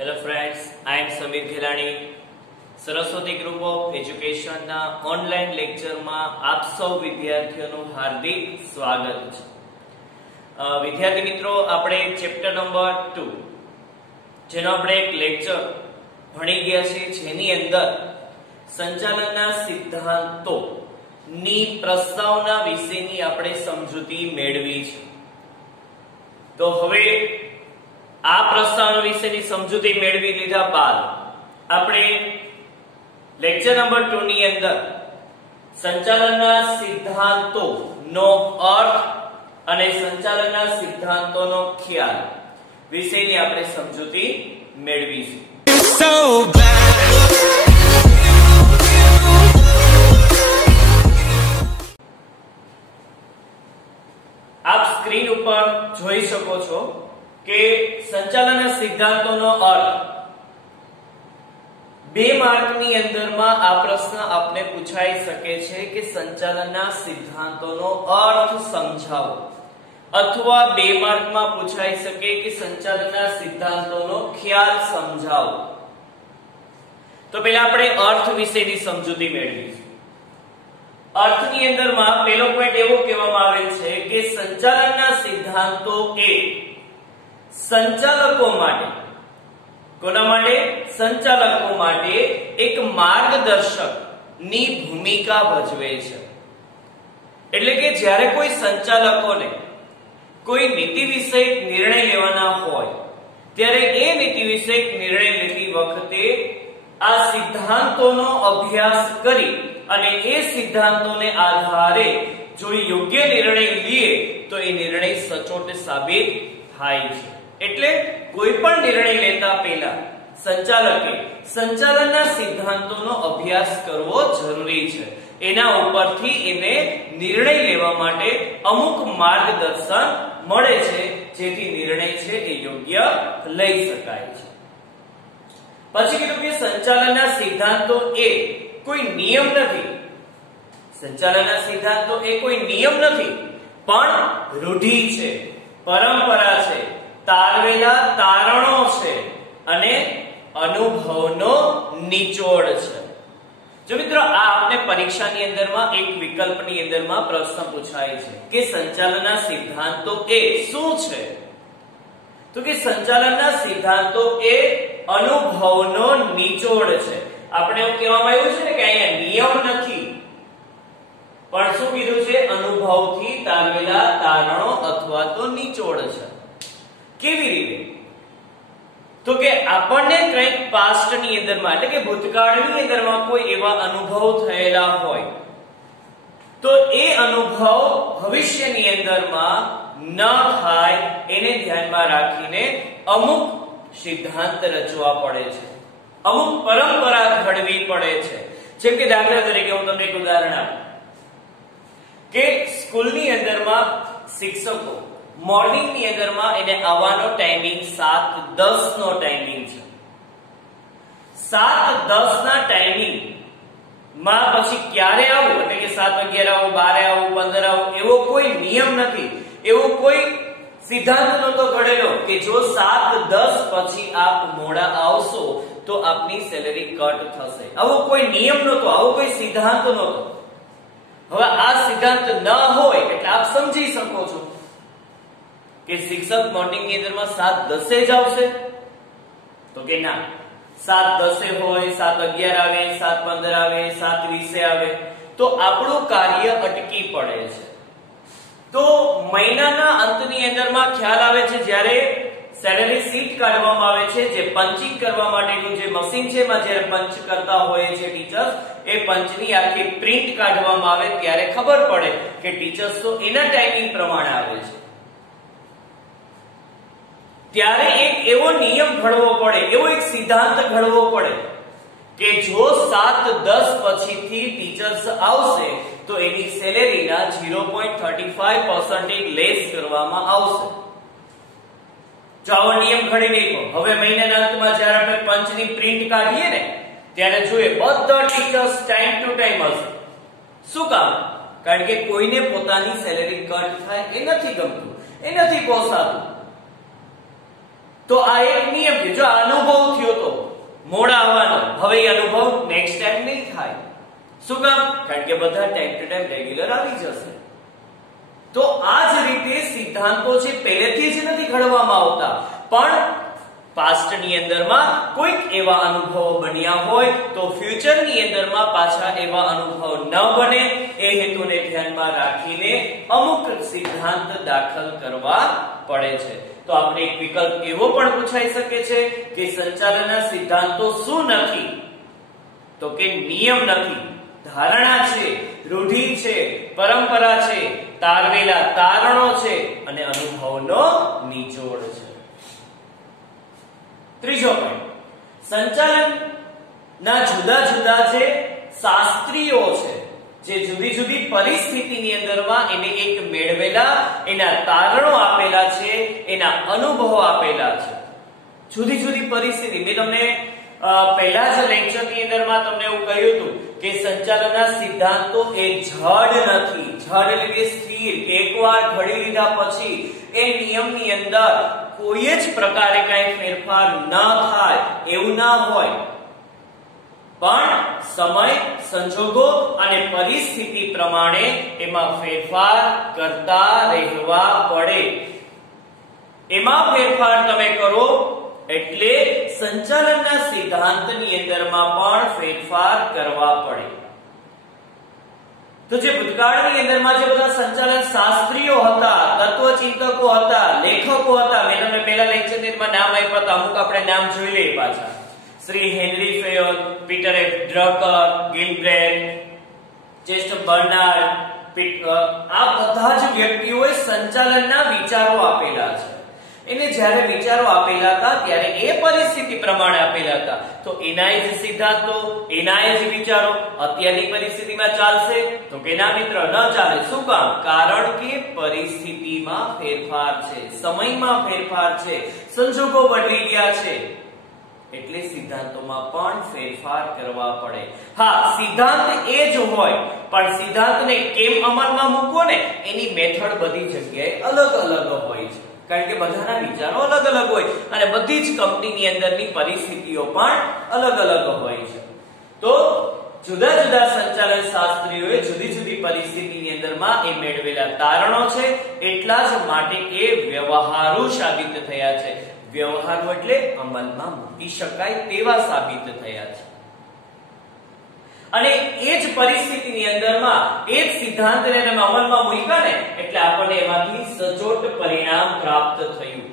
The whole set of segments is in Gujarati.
Hello friends, I am Samir Khilani. Saraswati group of education ના ઓનલાઈન લેક્ચરમાં આપ સૌ વિદ્યાર્થીઓનું હાર્દિક સ્વાગત છે. વિદ્યાર્થી મિત્રો, આપણે ચેપ્ટર નંબર 2 જેનો આપણે એક લેક્ચર ભણી ગયા છીએ, જેની અંદર સંચાલનના સિદ્ધાંતો ની પ્રસ્તાવના વિશેની આપણે સમજૂતી મેળવી છે. તો હવે આ પ્રસ્તાવના વિશેની સમજૂતી મેળવી લીધા બાદ આપણે લેક્ચર નંબર 2 ની અંદર સંચાલનના સિદ્ધાંતો નો અર્થ અને સંચાલનના સિદ્ધાંતોનો ખ્યાલ વિશેની આપણે સમજૂતી મેળવીશું. આપ સ્ક્રીન ઉપર જોઈ શકો છો કે સંચાલનના સિદ્ધાંતોનો અર્થ 2 માર્કની અંદરમાં આ પ્રશ્ન આપને પૂછાઈ શકે છે કે સંચાલનના સિદ્ધાંતોનો અર્થ સમજાવો, અથવા 2 માર્કમાં પૂછાઈ શકે કે સંચાલનના સિદ્ધાંતોનો ખ્યાલ સમજાવો. તો પહેલા આપણે અર્થ વિશેની સમજૂતી મેળવીશું. અર્થની અંદરમાં પહેલો પોઈન્ટ એવો કહેવામાં આવેલ છે કે સંચાલનના સિદ્ધાંતો એ સંચાલકો માટે, કોના માટે? સંચાલકો માટે એક માર્ગદર્શક ની ભૂમિકા ભજવે છે. એટલે કે જ્યારે કોઈ સંચાલકોને કોઈ નીતિ વિષયક નિર્ણય લેવાના હોય ત્યારે એ નીતિ વિષયક નિર્ણય લેતી વખતે આ સિદ્ધાંતોનો અભ્યાસ કરી અને એ સિદ્ધાંતોને આધારે જો યોગ્ય નિર્ણય લે તો એ નિર્ણય સચોટ સાબિત થાય છે. એટલે કોઈ પણ નિર્ણય લેતા પહેલા સંચાલકે સંચાલનના સિદ્ધાંતોનો અભ્યાસ કરવો જરૂરી છે. એના ઉપરથી એને નિર્ણય લેવા માટે અમુક માર્ગદર્શન મળે છે, જેથી નિર્ણય છે એ યોગ્ય લઈ શકાય છે. પછી કીધું કે સંચાલનના સિદ્ધાંતો એ કોઈ નિયમ નથી. સંચાલનના સિદ્ધાંતો એ કોઈ નિયમ નથી, પણ રૂઢિ છે, પરંપરા છે, તારવેલા તારણો છે અને અનુભવનો નિચોડ છે. જો મિત્રો, આ આપણે પરીક્ષાની અંદરમાં એક વિકલ્પની અંદરમાં પ્રશ્ન પૂછાય છે કે સંચાલનના સિદ્ધાંતો એ શું છે? તો કે સંચાલનના સિદ્ધાંતો એ અનુભવનો નિચોડ છે. આપણે એવું કહેવામાં આવ્યું છે ને કે અહીંયા નિયમ નથી, પણ શું કીધું છે? અનુભવથી તારવેલા તારણો અથવા તો નિચોડ છે. કેવી રીતે? તો કે આપણને કંઈક પાસ્ટ ની અંદરમાં, એટલે કે ભૂતકાળની અંદરમાં કોઈ એવા અનુભવ થયેલા હોય તો એ અનુભવ ભવિષ્યની અંદરમાં ન થાય એને ધ્યાનમાં રાખીને અમુક સિદ્ધાંત રચવા પડે છે, અમુક પરંપરા ઘડવી પડે છે. જેમ કે દાખલા તરીકે હું તમને એક ઉદાહરણ આપું કે સ્કૂલની અંદરમાં શિક્ષકો મોર્નિંગ ની અંદરમાં એને આવવાનો ટાઈમિંગ 7:10 નો ટાઈમિંગ છે. 7:10 ના ટાઈમિંગ માં પછી ક્યારે આવું, એટલે કે 7:11 આવું, 12 આવું, 15 આવું, એવો કોઈ નિયમ નથી, એવો કોઈ સિદ્ધાંત નહોતો ઘડેલો કે જો 7:10 પછી આપ મોડા આવશો તો આપની સેલેરી કટ થશે. આવો કોઈ નિયમ નહોતો, આવો કોઈ સિદ્ધાંત નહોતો. હવે આ સિદ્ધાંત ન હોય એટલે આપ સમજી શકો છો કે શિક્ષક મોર્નિંગ ની અંદરમાં 7:10 જ આવશે, તો કે ના, 7:10 હોય, 7:11 આવે, 7:15 આવે, 7:20 આવે તો આપણું કાર્ય અટકી પડે છે. તો મહિનાના અંતની અંદરમાં ખ્યાલ આવે છે જ્યારે સેલેરી શીટ કાઢવામાં આવે છે, જે પંચિંગ કરવા માટેનું જે મશીન છે એમાં જ્યારે પંચ કરતા હોય છે ટીચર્સ, એ પંચની આખી પ્રિન્ટ કાઢવામાં આવે ત્યારે ખબર પડે કે ટીચર્સ તો એના ટાઈમિંગ પ્રમાણે આવે છે. ત્યારે એક એવો નિયમ ઘડવો પડે, એવો એક સિદ્ધાંત ઘડવો પડે કે જો 7:10 પછીથી ટીચર્સ આવશે તો એની સેલેરીના 0.35% લેસ કરવામાં આવશે. જો આવો નિયમ ઘડી નાખો, હવે મહિનાના અંતમાં જ્યારે આપણે પંચની પ્રિન્ટ કાઢીએ ને ત્યારે જોઈએ બધા ટીચર્સ ટાઈમ ટુ ટાઈમ હશે. શું કામ? કારણ કે કોઈને પોતાની સેલેરી કટ થાય એ નથી ગમતું, એ નથી પોસાતું. તો આ એક નિયમ છે. જો અનુભવથી મોડા આવવાનો, હવે એ અનુભવ નેક્સ્ટ ટાઈમ નહીં થાય. શું કામ? કારણ કે બધા ટાઈમ ટુ ટાઈમ રેગ્યુલર આવી જશે. તો આ જ રીતે સિદ્ધાંતો છે પહેલેથી જ નથી ઘડવામાં આવતા, પણ પાસ્ટ ની અંદરમાં કોઈક એવા અનુભવો બન્યા હોય તો ફ્યુચર ની અંદરમાં પાછા એવા અનુભવ ન બને એ હેતુને ધ્યાનમાં રાખીને અમુક સિદ્ધાંત દાખલ કરવા પડે છે. તો આપણે એક વિકલ્પ એવો પણ પૂછાઈ શકે છે કે સંચાલનના સિદ્ધાંતો શું નથી? તો કે નિયમ નથી, ધારણા છે, રૂઢિ છે, પરંપરા છે, તારવેલા તારણો છે અને અનુભવનો નિચોડ છે. ત્રીજો પોઈન્ટ, સંચાલનના જુદા જુદા જે શાસ્ત્રીઓ છે, જે જુદી જુદી પરિસ્થિતિની અંદરમાં એને એક મેળવેલા એના તારણો આપેલા છે, એના અનુભવો આપેલા છે. જુદી જુદી પરિસ્થિતિ, મેં તમને પહેલા જ લેક્ચરની અંદરમાં તમને એવું કહ્યું હતું કે સંચાલનના સિદ્ધાંતો એ જડ નથી. જડ એટલે કે સ્થિર, એકવાર ઘડી લીધા પછી એ નિયમની અંદર કોઈ જ પ્રકારે કઈ ફેરફાર ન થાય એવું ના હોય, પણ સમય, સંજોગો અને પરિસ્થિતિ પ્રમાણે એમાં ફેરફાર કરતા રહેવા પડે. એમાં ફેરફાર તમે કરો એટલે સંચાલનના સિદ્ધાંતની અંદરમાં પણ ફેરફાર કરવા પડે. તો જે ભૂતકાળની અંદરમાં જે બધા સંચાલન શાસ્ત્રીઓ હતા, તત્વચિંતકો હતા, લેખકો હતા, મેં તમને પહેલા લેક્ચરની અંદર નામ આપ્યા હતા, અમુક આપણે નામ જોઈ લઈએ પાછા. Shri Henri Fayol, Peter F Drucker, Gilbreth, Chester Barnard, આ બધા જ વ્યક્તિઓએ સંચાલનના વિચારો આપેલા છે. એને જ્યારે વિચારો આપેલા હતા ત્યારે એ પરિસ્થિતિ પ્રમાણે આપેલા હતા. તો એના જ સિદ્ધાંતો, એના જ વિચારો અત્યારની પરિસ્થિતિમાં ચાલશે? તો કે ના મિત્ર, ન ચાલે. શું કામ? કારણ કે પરિસ્થિતિમાં ફેરફાર છે, સમયમાં ફેરફાર છે, સંજોગો બદલી ગયા છે, એટલે સિદ્ધાંતોમાં પણ ફેરફાર કરવા પડે. હા, સિદ્ધાંત એ જ હોય, પણ સિદ્ધાંતને કેમ અમલમાં મૂકવો ને એની મેથડ બધી જગ્યાએ અલગ અલગ હોય છે. કારણ કે બધાના વિચારો અલગ અલગ હોય અને બધી જ કંપનીની અંદરની પરિસ્થિતિઓ પણ અલગ અલગ હોય છે. તો જુદા જુદા સંચાલન શાસ્ત્રીઓએ જુદી જુદી પરિસ્થિતિની અંદરમાં એ મેળવેલા તારણો છે, એટલા જ માટે એ વ્યવહારુ સાબિત થયા છે. વ્યવહારુ એટલે અમલમાં મૂકી શકાય તેવા સાબિત થયા છે. અને એ જ પરિસ્થિતિની અંદરમાં એ જ સિદ્ધાંતને તમે અમલમાં મૂક્યા ને એટલે આપણને એમાંથી સચોટ પરિણામ પ્રાપ્ત થયું.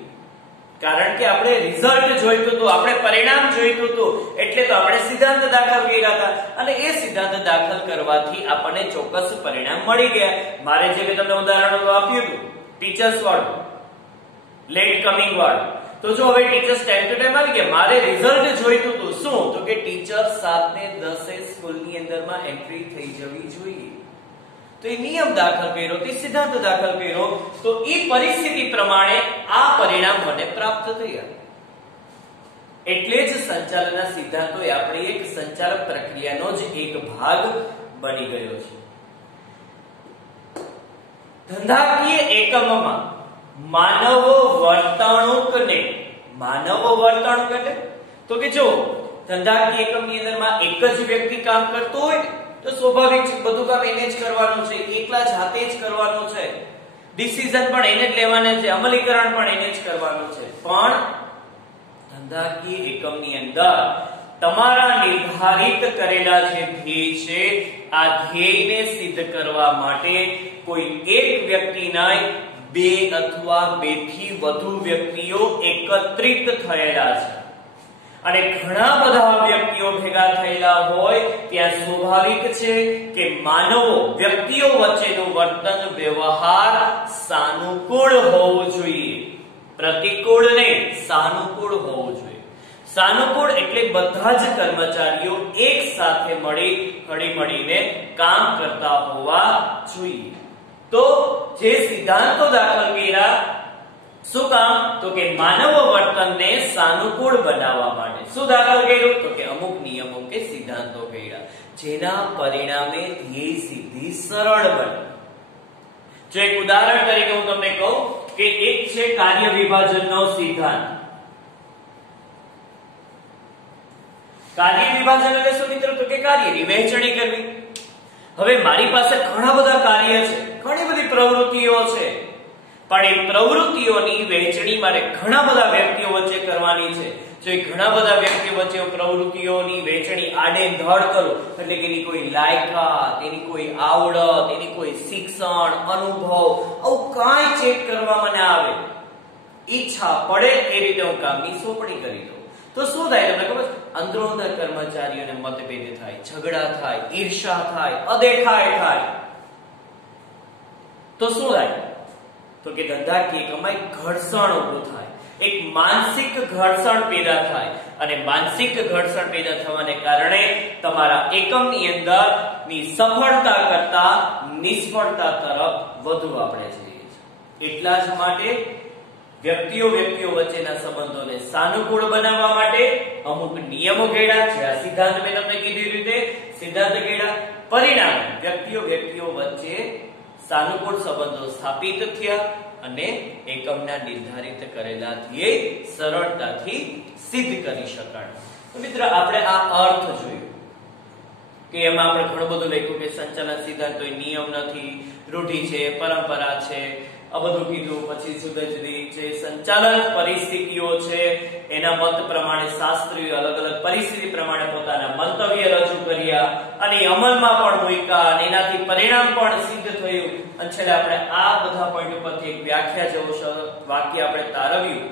કારણ કે આપણે રિઝલ્ટ જોઈતું હતું, આપણે પરિણામ જોઈતું હતું, એટલે તો આપણે સિદ્ધાંત દાખલ કર્યા હતા અને એ સિદ્ધાંત દાખલ કરવાથી આપણને ચોક્કસ પરિણામ મળી ગયા. મારે જે મેં તમને ઉદાહરણ આપ્યું હતું ટીચર્સ વાળું, લેટ કમિંગ વાળું, તો જો હવે ટીચર્સ ટાઈમ ટુ ટાઈમ આવી ગયા, મારે રિઝલ્ટ જોઈતું હતું શું? તો કે ટીચર 7 ને 10 સ્કૂલની અંદરમાં એન્ટ્રી થઈ જવી જોઈએ. તો એ નિયમ દાખલ કર્યો, તે સિદ્ધાંત દાખલ કર્યો, તો એ પરિસ્થિતિ પ્રમાણે આ પરિણામ મને પ્રાપ્ત થયા. એટલે જ સંચાલનના સિદ્ધાંતો એ આપણી એક સંચાલક પ્રક્રિયાનો જ એક ભાગ બની ગયો છે. ધંધાકીય એકમમાં માનવ વર્તણૂકને, માનવ વર્તણૂક એટલે તો કે જો ધંધાકીય એકમની અંદરમાં એક જ વ્યક્તિ કામ કરતો હોય તો સ્વાભાવિક છે બધું કામ એને જ કરવાનું છે, એકલા જ હાથે જ કરવાનું છે, ડિસિઝન પણ એને જ લેવાના છે, અમલીકરણ પણ એને જ કરવાનું છે. પણ ધંધાકીય એકમની અંદર તમારા નિર્ધારિત કરેલા જે ધ્યેય છે આ ધ્યેયને સિદ્ધ કરવા માટે કોઈ એક વ્યક્તિ નહીં, 2 અથવા 2 થી વધુ વ્યક્તિઓ એકત્રિત થયેલા છે અને ઘણા બધા વ્યક્તિઓ ભેગા થયેલા હોય ત્યાં સ્વાભાવિક છે કે માનવો, વ્યક્તિઓ વચ્ચેનું વર્તન વ્યવહાર સાનુકૂળ હોવું જોઈએ, પ્રતિકૂળ નહીં, સાનુકૂળ હોવું જોઈએ. સાનુકૂળ એટલે બધા જ કર્મચારીઓ એક સાથે મળીને કામ કરતા હોવા જોઈએ. તો જે સિદ્ધાંતો દાખલ કર્યા, શું કામ? તો કે માનવ વર્તનને સાનુકૂળ બનાવવા માટે. શું દાખલ કર્યું? તો કે અમુક નિયમો કે સિદ્ધાંતો કર્યા જેના પરિણામે ધ્યેય સિદ્ધિ સરળ બને. જો એક ઉદાહરણ તરીકે હું તમને કહું કે એક છે કાર્ય વિભાજનનો સિદ્ધાંત. કાર્ય વિભાજન એટલે શું મિત્રો? તો કે કાર્યની વહેંચણી કરવી. હવે મારી પાસે ઘણા બધા કાર્ય છે, ઘણી બધી પ્રવૃત્તિઓ છે, પણ એ પ્રવૃત્તિઓની વહેંચણી મારે ઘણા બધા વ્યક્તિઓ વચ્ચે કરવાની છે. જો એ ઘણા બધા વ્યક્તિઓ વચ્ચે પ્રવૃત્તિઓની વહેંચણી આડેધડ કરું, એટલે કે એની કોઈ લાયકાત, એની કોઈ આવડત, એની કોઈ શિક્ષણ, અનુભવ, આવું કાંઈ ચેક કરવા મને આવે, ઈચ્છા પડે એ રીતે હું કામની સોંપણી કરી દઉં, તો શું થાય તમને ખબર? અંદરોઅંદર કર્મચારીઓને મતભેદ થાય, ઝઘડા થાય, ઈર્ષા થાય, અદેખાય થાય. તો શું થાય? તો કે ધંધાકીય કમાઈ ઘર્ષણ ઊભું થાય, એક માનસિક ઘર્ષણ પેદા થાય, અને માનસિક ઘર્ષણ પેદા થવાને કારણે તમારા એકમની અંદરની સફળતા કરતા નિષ્ફળતા તરફ વધુ આપણે જઈએ છીએ. એટલા જ માટે વ્યક્તિઓ વચ્ચેના સંબંધોને સાનુકૂળ બનાવવા માટે અમુક નિયમો ઘડ્યા છે. આ સિદ્ધાંત મેં તમને કીધી રીતે સિદ્ધાંત ઘડ્યા. પરિણામે વ્યક્તિઓ વચ્ચે સાનુકૂળ સંબંધો સ્થાપિત થયા અને એકમના નિર્ધારિત કરેલા ધ્યેય સરળતાથી સિદ્ધ કરી શકાય. તો મિત્ર, આપણે આ અર્થ જોયો કે એમાં આપણે ઘણું બધું લખ્યું કે સંચાલન સિદ્ધાંત કોઈ નિયમ નથી, રૂઢિ છે, પરંપરા છે, આ બધું કીધું. પછી જુદી જુદી જે સંચાલન પરિસ્થિતિઓ છે એના મત પ્રમાણે શાસ્ત્રીઓ અલગ અલગ પરિસ્થિતિ પ્રમાણે પોતાના મંતવ્ય રજૂ કર્યા અને અમલમાં પણ મૂક્યા અને એનાથી પરિણામ પણ સિદ્ધ થયું. અને છેલ્લે આપણે આ બધા પોઈન્ટ ઉપરથી એક વ્યાખ્યા જેવું વાક્ય આપણે તારવ્યું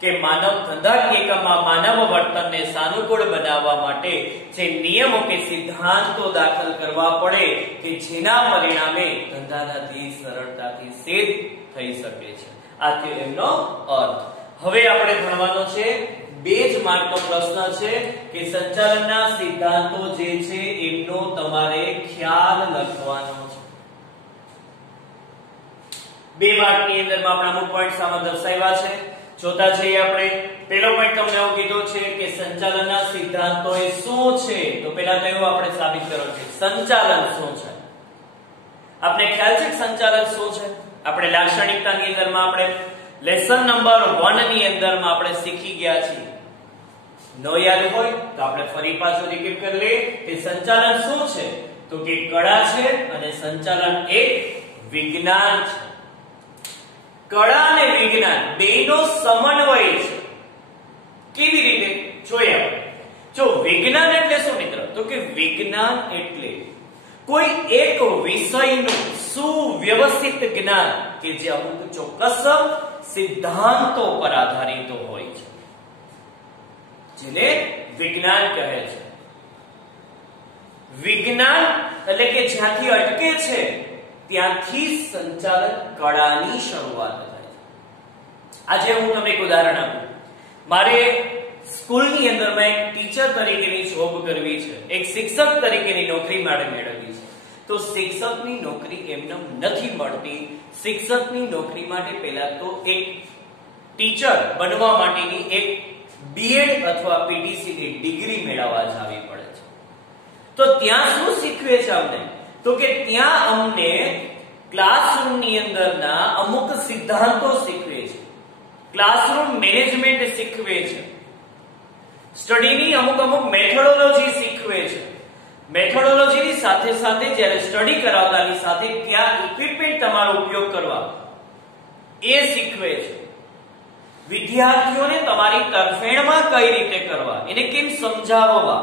કે માનવ ધંધાકીય એકમમાં માનવ વર્તનને સાનુકૂળ બનાવવા માટે જે નિયમો કે સિદ્ધાંતો દાખલ કરવા પડે કે જેના પરિણામે ધંધાના ધ્યેય સરળતાથી સિદ્ધ થઈ શકે છે. આ થયો એમનો અર્થ. હવે આપણે ભણવાનો છે 2 જ માર્કનો પ્રશ્ન છે કે સંચાલનના સિદ્ધાંતો જે છે એમનો તમારે ખ્યાલ લખવાનો છે. 2 માર્કની અંદરમાં આપણે અમુક પોઈન્ટ સામે દર્શાવ્યા છે. જોતા જઈએ આપણે. પહેલો પોઈન્ટ તમને એવું કીધો છે કે સંચાલનના સિદ્ધાંતો એ શું છે? તો પહેલા તો એવું આપણે સાબિત કરવાનું છે સંચાલન શું છે. આપણે ખ્યાલ છે કે સંચાલન શું છે? આપણે લાક્ષણિકતાની અંદરમાં આપણે લેસન નંબર 1 ની અંદરમાં આપણે શીખી ગયા છીએ. ન યાદ હોય તો આપણે ફરી પાછું રિપીટ કરી લઈએ કે સંચાલન શું છે? તો કે કળા છે અને સંચાલન એક વિજ્ઞાન છે. કળા અને વિજ્ઞાન બેનો સમન્વય છે. કેવી રીતે જોઈએ આપણે? જો વિજ્ઞાન એટલે શું મિત્ર? તો કે વિજ્ઞાન એટલે કોઈ એક વિષયનું સુવ્યવસ્થિત જ્ઞાન કે જે અમુક ચોક્કસ સિદ્ધાંતો પર આધારિત હોય છે, જેને વિજ્ઞાન કહે છે. વિજ્ઞાન એટલે કે જ્યાંથી અટકે છે ત્યાંથી સંચાલન કળાની શરૂઆત થાય છે. આજે હું તમને એક ઉદાહરણ આપું. મારે સ્કૂલની અંદર મેં એક ટીચર તરીકેની જોબ કરવી છે, એક શિક્ષક તરીકેની નોકરી મારે મેળવવી છે. તો શિક્ષકની નોકરી એમને નથી મળતી. શિક્ષકની નોકરી માટે પહેલા તો એક ટીચર બનવા માટેની એક બીએડ અથવા પીટીસી ની ડિગ્રી મેળવવા જવી પડે છે. તો ત્યાં શું શીખવે છે અમને? તો કે ત્યાં અમને ક્લાસરૂમની અંદરના અમુક સિદ્ધાંતો શીખવે છે, ક્લાસરૂમ મેનેજમેન્ટ શીખવે છે, સ્ટડીની અમુક મેથોડોલોજી શીખવે છે. મેથોડોલોજીની સાથે સાથે જ્યારે સ્ટડી કરાવતાની સાથે કયા ઇક્વિપમેન્ટ તમારો ઉપયોગ કરવા એ શીખવે છે. વિદ્યાર્થીઓને તમારી તરફેણમાં કઈ રીતે કરવા, એને કેમ સમજાવવા,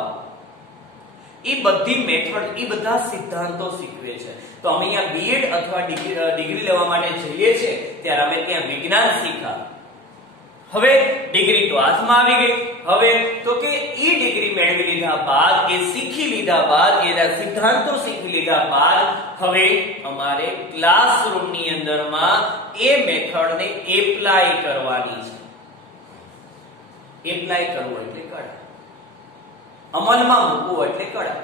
એ બધી મેથડ, એ બધા સિદ્ધાંતો શીખવે છે. તો અમે અહીંયા બીએડ અથવા ડિગ્રી લેવા માટે જઈએ છીએ ત્યારે અમે ત્યાં વિજ્ઞાન શીખ્યા. હવે ડિગ્રી તો હાથમાં આવી ગઈ. હવે તો કે એ ડિગ્રી મેળવી લીધા બાદ, એ શીખી લીધા બાદ, એના સિદ્ધાંતો શીખી લીધા બાદ હવે અમારે ક્લાસરૂમની અંદરમાં એ મેથડને એપ્લાય કરવાની છે. એપ્લાય કરવું એટલે કળા, અમલમાં મૂકવું એટલે કળા.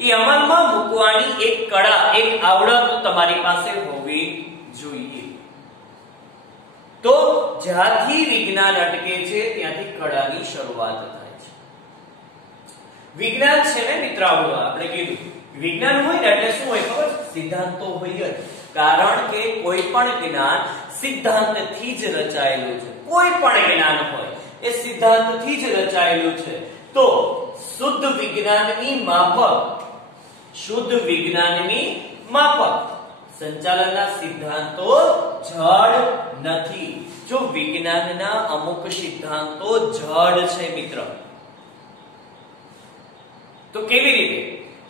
એ અમલમાં મૂકવાની એક કળા, એક આવડત તમારી પાસે હોવી જોઈએ. તો જ્યાંથી વિજ્ઞાન અટકે છે ત્યાંથી કળાની શરૂઆત થાય છે. વિજ્ઞાન છે ને મિત્ર, આપણે કીધું વિજ્ઞાન હોય ને એટલે શું હોય ખબર? સિદ્ધાંતો હોય જ. કારણ કે કોઈ પણ જ્ઞાન સિદ્ધાંતથી જ રચાયેલું છે. કોઈ પણ જ્ઞાન હોય એ સિદ્ધાંતથી જ રચાયેલું છે. તો શુદ્ધ વિજ્ઞાનની માફક, શુદ્ધ વિજ્ઞાનની માફક સંચાલનના સિદ્ધાંતો જડ નથી. જો વિજ્ઞાનના અમુક સિદ્ધાંતો જડ છે મિત્ર, તો કેવી રીતે?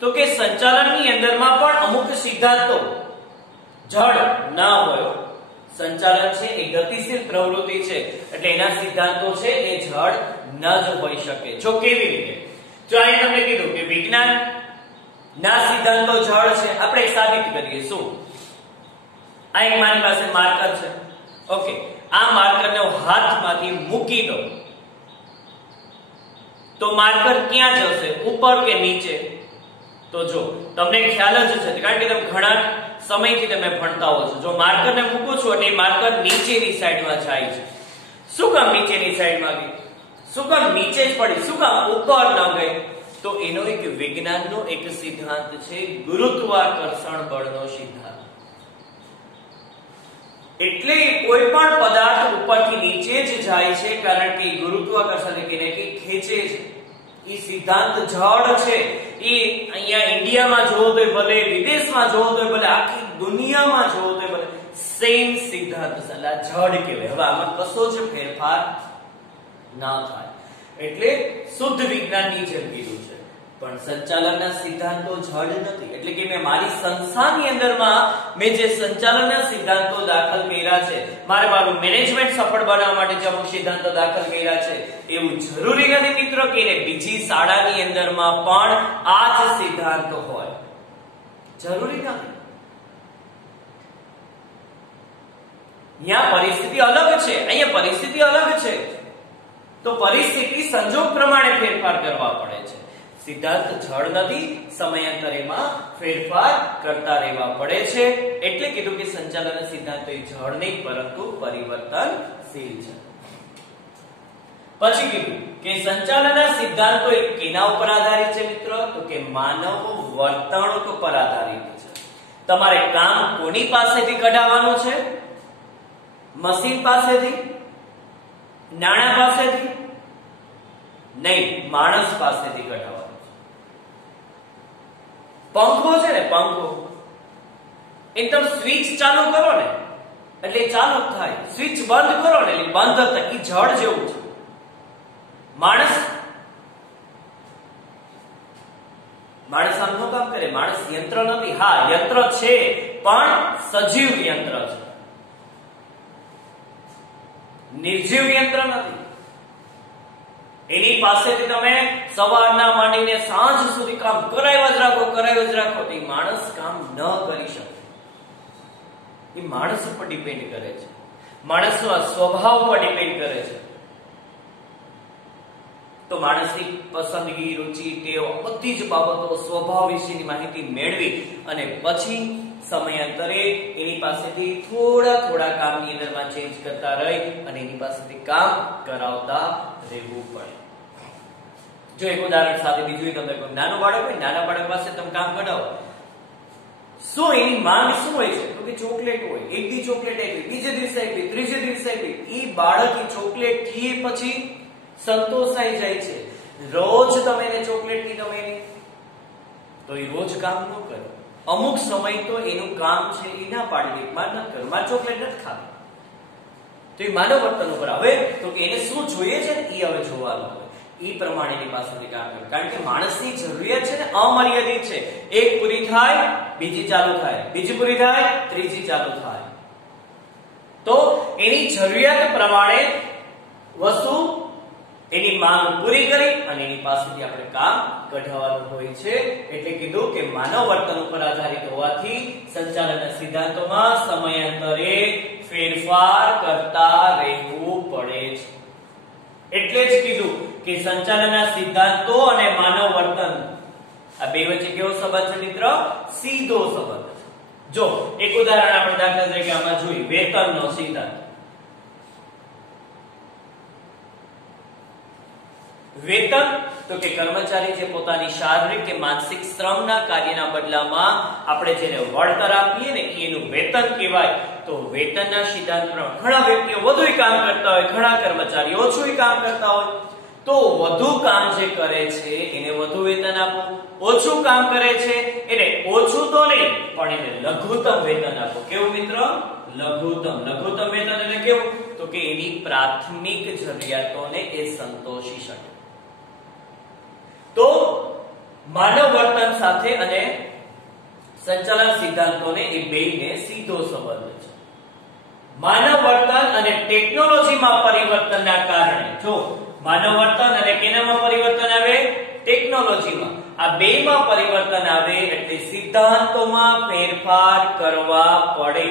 તો કે સંચાલનની અંદરમાં પણ અમુક સિદ્ધાંતો જડ ના હોય. સંચાલન છે એ ગતિશીલ પ્રવૃત્તિ છે, એટલે એના સિદ્ધાંતો છે એ જડ ન જ હોઈ શકે. જો કેવી રીતે? જો અહીંયા તમને કીધું કે વિજ્ઞાન ના સિદ્ધાંતો જડ છે, આપણે સાબિત કરીએ. શું? આ એક મારી પાસે માર્કર છે. ઓકે, આ માર્કરને હું હાથમાંથી મૂકી દઉં તો માર્કર ક્યાં જશે? ઉપર કે નીચે? તો જો તમને ખ્યાલ જ છે, કારણ કે તમે ઘણા સમયથી તમે ભણતા હો છો. જો માર્કરને મૂકું છું એટલે માર્કર નીચેની સાઈડમાં જાય છે. શું કામ નીચેની સાઈડમાં ગઈ? શું કામ નીચે જ પડી? શું કામ ઉપર ન ગઈ? તો એનો એક વિજ્ઞાનનો એક સિદ્ધાંત છે, ગુરુત્વાકર્ષણ બળનો સિદ્ધાંત. એટલે કોઈ પણ પદાર્થ ઉપરથી નીચે જ જાય છે, કારણ કે ગુરુત્વાકર્ષણ કે ખેંચે છે. એ સિદ્ધાંત જડ છે. એ અહીંયા ઇન્ડિયામાં જોવો તો ભલે, વિદેશમાં જોવો તો ભલે, આખી દુનિયામાં જોવો તો ભલે, સેમ સિદ્ધાંત છે. જડ કહેવાય. હવે આમાં કશો જ ફેરફાર ના થાય. એટલે શુદ્ધ વિજ્ઞાનની જેમ કીધું છે, પણ સંચાલનના સિદ્ધાંતો જડ નથી. એટલે કે મેં મારી સંસ્થાની અંદરમાં મેં જે સંચાલનના સિદ્ધાંતો દાખલ કર્યા છે, મારું મેનેજમેન્ટ સફળ બનાવવા માટે જે અમુક સિદ્ધાંતો દાખલ કર્યા છે, એવું જરૂરી નથી મિત્રો કે બીજી શાળાની અંદરમાં પણ આ જ સિદ્ધાંતો હોય. જરૂરી નથી. અહીંયા પરિસ્થિતિ અલગ છે, અહીંયા પરિસ્થિતિ અલગ છે. તો પરિસ્થિતિ સંજોગ પ્રમાણે ફેરફાર કરવા પડે છે. સિદ્ધાંત જડ નથી, સમયાંતરેમાં ફેરફાર કરતા રહેવા પડે છે. એટલે કીધું કે સંચાલન સિદ્ધાંતો એ જડ નહીં પરંતુ પરિવર્તનશીલ છે. પછી કીધું કે સંચાલનના સિદ્ધાંતો એ કેના ઉપર આધારિત છે મિત્રો? તો કે માનવ વર્તણૂક પર આધારિત છે. તમારે કામ કોની પાસેથી કઢાવવાનું છે? મશીન પાસેથી? નાણા પાસેથી? નહીં, માણસ પાસેથી કઢાવવાનું. પંખો છે ને, પંખો એકદમ સ્વિચ ચાલુ કરો ને એટલે ચાલુ થાય, સ્વિચ બંધ કરો ને એટલે બંધ થાય. એ જડ જેવું છે. માણસ આમ નું કામ કરે. માણસ યંત્ર નથી. હા, યંત્ર છે પણ સજીવ યંત્ર છે, નિર્જીવ યંત્ર નથી. એની પાસેથી તમે સવારના માંડીને સાંજ સુધી કામ કરાવ્યા જ રાખો તો માણસ કામ ન કરી શકે. એ માણસ ઉપર ડિપેન્ડ કરે છે, માણસનો સ્વભાવ પર ડિપેન્ડ કરે છે. તો માણસની પસંદગી, રુચિ, ટેવ, બધી જ બાબતો, સ્વભાવ વિશેની માહિતી મેળવી અને પછી સમયાંતરે એની પાસેથી થોડા કામની અંદરમાં ચેન્જ કરતા રહી અને એની પાસેથી કામ કરાવતા રહેવું પડે. જો એક ઉદાહરણ સાથે બીજું તમને કહું, નાનું બાળક હોય, નાના બાળક પાસે તમે કામ કઢાવો, શું એની માંગ શું હોય છે? તો કે ચોકલેટ હોય. એક દી ચોકલેટ આપી, બીજે દિવસે આપી, ત્રીજે દિવસે આપી. એ બાળક ચોકલેટ થી પછી સંતોષાઈ જાય છે. રોજ તમે એને ચોકલેટ ની તમે તો એ રોજ કામ ન કરે. અમુક સમય તો એનું કામ છે એ ના પાડી દે, માર ન કર, માર ચોકલેટ નથી ખાવી. તો એ માનવ વર્તન ઉપર હવે તો કે એને શું જોઈએ છે ને એ હવે જોવાનું હોય. એ પ્રમાણે એની પાસેથી કામ કરે. કારણ કે માણસની જરૂરિયાત છે ને અમર્યાદિત છે. એક પૂરી થાય, બીજી ચાલુ થાય, બીજી પૂરી થાય, ત્રીજી ચાલુ થાય. તો એની જરૂરિયાત પ્રમાણે વસ્તુ એની માંગ પૂરી કરી અને એની પાસેથી આપણે કામ કઢાવવાનું હોય છે. એટલે કીધું કે માનવ વર્તન ઉપર આધારિત હોવાથી સંચાલનના સિદ્ધાંતોમાં સમયાંતરે ફેરફાર કરતા રહેવું પડે છે. એટલે જ કીધું કે સંચાલનના સિદ્ધાંતો અને માનવ વર્તન આ બે વચ્ચે કેવો સંબંધ છે મિત્ર? સીધો સંબંધ છે. જો એક ઉદાહરણ આપણે દાખલા તરીકે આમાં જોઈએ, વેતનનો સિદ્ધાંત. વેતન તો કે કર્મચારી જે પોતાની શારીરિક કે માનસિક શ્રમના કાર્યના બદલામાં આપણે જેને વળતર આપીએ ને એનું વેતન કહેવાય. તો વેતનના સિદ્ધાંત પ્રમાણે ઘણા વ્યક્તિઓ વધુ કામ કરતા હોય, ઘણા કર્મચારીઓ ઓછું કામ કરતા હોય. તો વધુ કામ જે કરે છે એને વધુ વેતન આપો, ઓછું કામ કરે છે એને ઓછું તો નહીં પણ એને લઘુત્તમ વેતન આપો. કેવું મિત્ર? લઘુત્તમ વેતન એટલે કેવું? તો કે એની પ્રાથમિક જરૂરિયાતોને એ સંતોષી શકે. તો માનવ વર્તન સાથે અને સંચાલન સિદ્ધાંતોને એ બેયને સીધો સંબંધ છે. માનવ વર્તન અને ટેકનોલોજીમાં પરિવર્તનના કારણે, જો માનવ વર્તન અને કેનામાં પરિવર્તન આવે? ટેકનોલોજીમાં. આ બેયમાં પરિવર્તન આવે એટલે સિદ્ધાંતોમાં ફેરફાર કરવા પડે.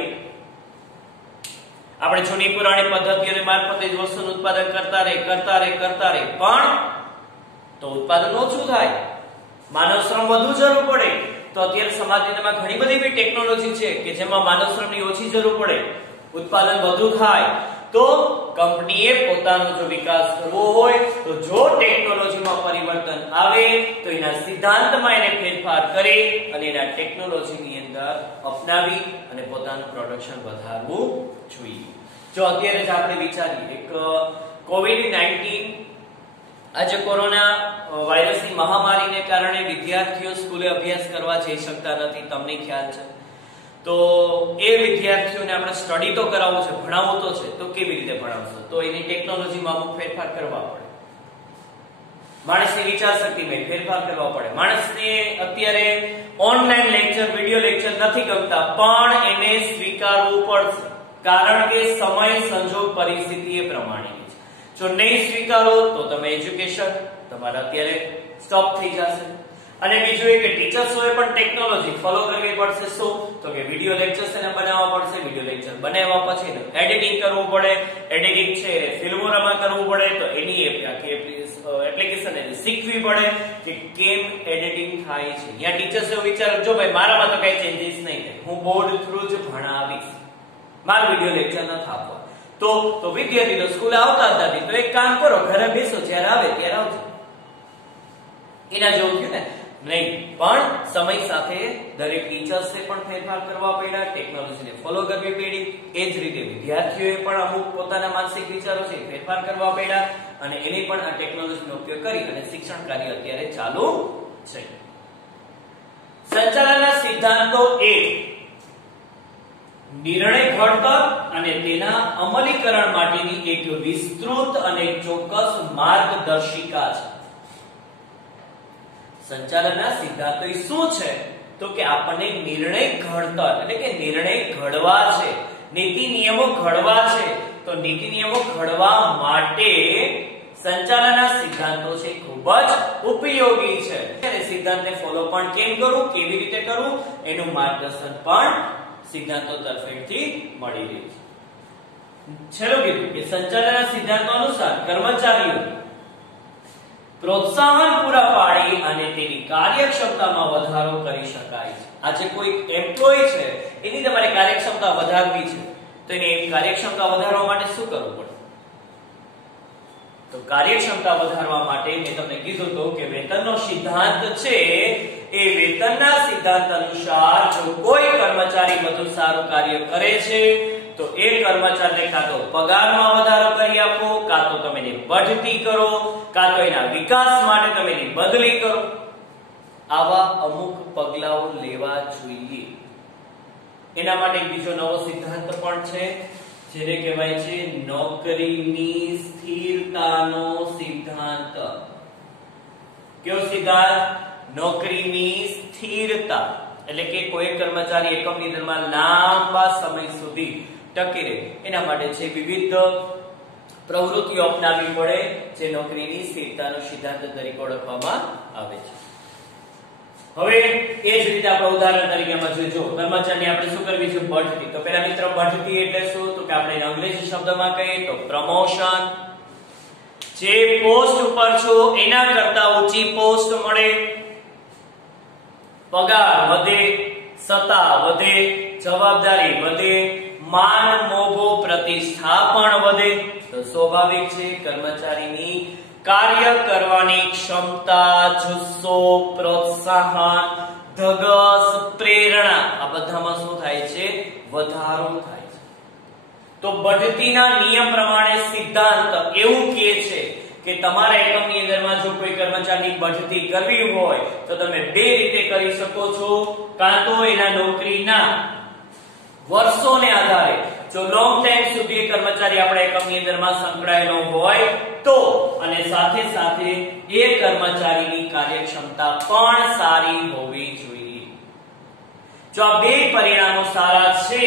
આપણે જૂની પુરાણી પદ્ધતિઓને મારફતે જ વસ્તુનું ઉત્પાદન કરતા રહે પણ તો ઉત્પાદન ઓછું થાય, માનવ શ્રમ વધુ જરૂર પડે. તો અત્યારે સમાજની અંદર ઘણી બધી એવી ટેકનોલોજી છે કે જેમાં માનવ શ્રમની ઓછી જરૂર પડે, ઉત્પાદન વધુ થાય. તો કંપનીએ પોતાનો જો વિકાસ કરવો હોય તો જો ટેકનોલોજીમાં પરિવર્તન આવે તો એના સિદ્ધાંતમાં એને ફેરફાર કરી અને એના ટેકનોલોજીની અંદર અપનાવી અને પોતાનું પ્રોડક્શન વધારવું જોઈએ. જો અત્યારે જ આપણે વિચારીએ એક કોવિડ-19 આજે કોરોના વાયરસની મહામારીને કારણે વિદ્યાર્થીઓ સ્કૂલે અભ્યાસ કરવા જઈ શકતા નથી, તમને ખ્યાલ છે. તો એ વિદ્યાર્થીઓને આપણે સ્ટડી તો કરાવવું છે, ભણાવવું તો છે, તો કેવી રીતે ભણાવશો? તો એની ટેકનોલોજીમાં અમુક ફેરફાર કરવા પડે, માણસની વિચારશક્તિમાં ફેરફાર કરવા પડે. માણસને અત્યારે ઓનલાઈન લેક્ચર, વિડિયો લેક્ચર નથી ગમતા, પણ એને સ્વીકારવું પડશે, કારણ કે સમય, સંજોગ, પરિસ્થિતિ એ પ્રમાણેની છે. જો નહીં સ્વીકારો તો તમે એજ્યુકેશન તમારા અત્યારે સ્ટોપ થઈ જશે. અને બીજું એ કે ટીચર્સોએ પણ ટેકનોલોજી ફોલો કરવી પડશે. શું? તો કે વિડિયો લેક્ચર્સ એને બનાવવા પડશે, વિડિયો લેક્ચર બનાવ્યા પછી એડિટિંગ કરવું પડે, એડિટિંગ છે ફિલ્મોમાં કરવું પડે, તો એની એપ્લિકેશન એને શીખવી પડે કે કેમ એડિટિંગ થાય છે. અહીંયા ટીચર્સ એવું વિચારે, જો ભાઈ મારામાં તો કઈ ચેન્જીસ નહીં થાય, હું બોર્ડ થ્રુ જ ભણાવીશ, મારું વિડિયો લેક્ચર નથી આપવા. તો વિદ્યાર્થીઓ સ્કૂલે આવતા જ નથી, તો એક કામ કરો, ઘરે બેસો, જ્યારે આવે ત્યારે આવજો. એના જેવું થયું ને? નહીં. પણ સમય સાથે દરેક ટીચર્સે પણ ફેરફાર કરવા પડ્યા, ટેકનોલોજીને ફોલો કરવી પડી. એ જ રીતે વિદ્યાર્થીઓએ પણ અમુક પોતાના માનસિક વિચારો છે ફેરફાર કરવા પડ્યા અને એને પણ આ ટેકનોલોજીનો ઉપયોગ કરી અને શિક્ષણ કાર્ય અત્યારે ચાલુ છે. સંચાલનના સિદ્ધાંતો એ નિર્ણય ઘડતર અને તેના અમલીકરણ માટેની એક વિસ્તૃત અને ચોક્કસ માર્ગદર્શિકા છે. સંચાલનના સિદ્ધાંતો શું છે? તો કે આપણને નિર્ણય ઘડતર એટલે કે નિર્ણય ઘડવા છે, નીતિ નિયમો ઘડવા છે. તો નીતિ નિયમો ઘડવા માટે સંચાલનના સિદ્ધાંતો છે ખૂબ જ ઉપયોગી છે. અને સિદ્ધાંતને ફોલો પણ કેમ કરવું, કેવી રીતે કરવું, એનું માર્ગદર્શન પણ સિદ્ધાંતો તરફેણથી મળી રહે છે. છેલ્લું કીધું કે સંચાલનના સિદ્ધાંતો અનુસાર કર્મચારીઓ પ્રોત્સાહન પૂરા પાડી અને તેની કાર્યક્ષમતામાં વધારો કરી શકાય છે. આજે કોઈ એમ્પ્લોય છે, એની તમારે કાર્યક્ષમતા વધારવી છે, તો એની કાર્યક્ષમતા વધારવા માટે શું કરવું પડે? તો કાર્યક્ષમતા વધારવા માટે મેં તમને કીધું તો કે વેતનનો સિદ્ધાંત છે, એ વેતનના સિદ્ધાંત અનુસાર જો કોઈ કર્મચારી વધુ સારું કાર્ય કરે છે તો એ કર્મચારીને કાં તો પગારમાં વધારો કરી આપો, કાં તો તમે એની બઢતી કરો, કાં તો એના વિકાસ માટે તમે એની બદલી કરો. આવા અમુક પગલાઓ લેવા જોઈએ. એના માટે બીજો નવો સિદ્ધાંત પણ છે, જેને કહેવાય છે નોકરીની સ્થિરતાનો સિદ્ધાંત. કયો સિદ્ધાંત? નોકરીની સ્થિરતા એટલે કે કોઈ કર્મચારી એકમની અંદરમાં લાંબા સમય સુધી ટકી રહે, એના માટે છે વિવિધ પ્રવૃત્તિઓ અપનાવવી પડે, જે નોકરીની સ્થિરતાનો સિદ્ધાંત તરીકે ઓળખવામાં આવે છે. હવે એ જ રીતે આપણે ઉદાહરણ તરીકેમાં જોઈજો, કર્મચારીને આપણે શું કરવી છે? બઢતી. તો પેલા મિત્ર બઢતી એટલે શું? તો કે આપણે અંગ્રેજી શબ્દમાં કહીએ તો પ્રમોશન. જે પોસ્ટ ઉપર છો એના કરતા ઊંચી પોસ્ટ મળે, પગાર વધે, સત્તા વધે, જવાબદારી વધે, માન મોભો પ્રતિષ્ઠા પણ વધે. તો સ્વાભાવિક છે કર્મચારીની કાર્ય કરવાની ક્ષમતા, જુસ્સો, પ્રોત્સાહન, ધગસ, પ્રેરણા આ બધામાં શું થાય છે? વધારો થાય છે. તો બઢતીના નિયમ પ્રમાણે સિદ્ધાંત એવું કહે છે કે તમારા એકમની અંદરમાં જો કોઈ કર્મચારીની બઢતી કરવી હોય તો તમે બે રીતે કરી શકો છો. કાં તો એના નોકરીના વર્ષોને આધારે જો લોંગ ટાઈમ સુધી એ કર્મચારી આપણા એકમની અંદરમાં સંકળાયેલો હોય તો, અને સાથે સાથે એ કર્મચારીની કાર્યક્ષમતા પણ સારી હોવી જોઈએ. જો આ બે પરિણામો સારા છે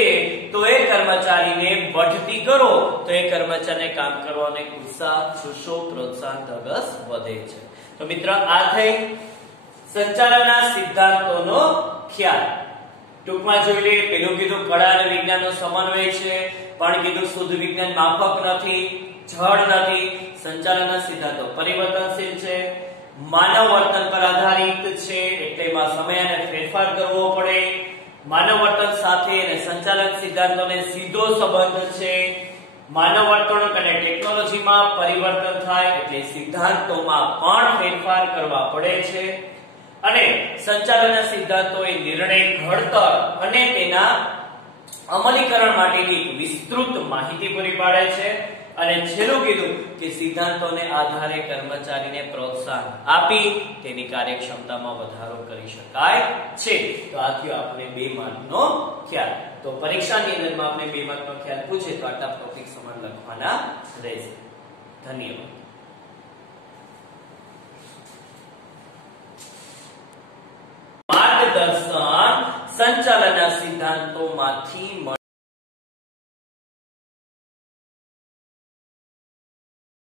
તો એ કર્મચારીને બઢતી કરો તો એ કર્મચારીને કામ કરવાનો ઉત્સાહ, જુસ્સો, પ્રોત્સાહન, ધગસ વધે છે. તો મિત્ર, આ થઈ સંચાલનના સિદ્ધાંતોનો ખ્યાલ. ટૂંકમાં જોઈ લઈએ. પેલું કીધું કળા અને વિજ્ઞાનનો સમન્વય છે, પણ કીધું શુદ્ધ વિજ્ઞાન માફક નથી, જડ નથી. સંચાલનના સિદ્ધાંતો પરિવર્તનશીલ છે, માનવ વર્તન પર આધારિત છે, એટલે એમાં સમય અને ફેરફાર કરવો પડે. માનવ વર્તન સાથે અને સંચાલન સિદ્ધાંતોને સીધો સંબંધ છે. માનવ વર્તણૂક અને ટેકનોલોજીમાં પરિવર્તન થાય એટલે સિદ્ધાંતોમાં પણ ફેરફાર કરવા પડે છે. અને સંચાલનના સિદ્ધાંતો એ નિર્ણય ઘડતર અને તેના અમલીકરણ માટેની વિસ્તૃત માહિતી પૂરી પાડે છે. અને છેલ્લું કીધું કે સિદ્ધાંતોને આધારે કર્મચારીને પ્રોત્સાહન આપી તેની કાર્યક્ષમતામાં વધારો કરી શકાય છે. તો આ થયો આપણે 2 માર્કનો ખ્યાલ. તો પરીક્ષાની અંદરમાં આપણે 2 માર્કનો ખ્યાલ પૂછે તો આટલા ટોપિક સમાન લખવાના રહેશે. ધન્યવાદ. માર્ગદર્શન સંચાલનના સિદ્ધાંતોમાંથી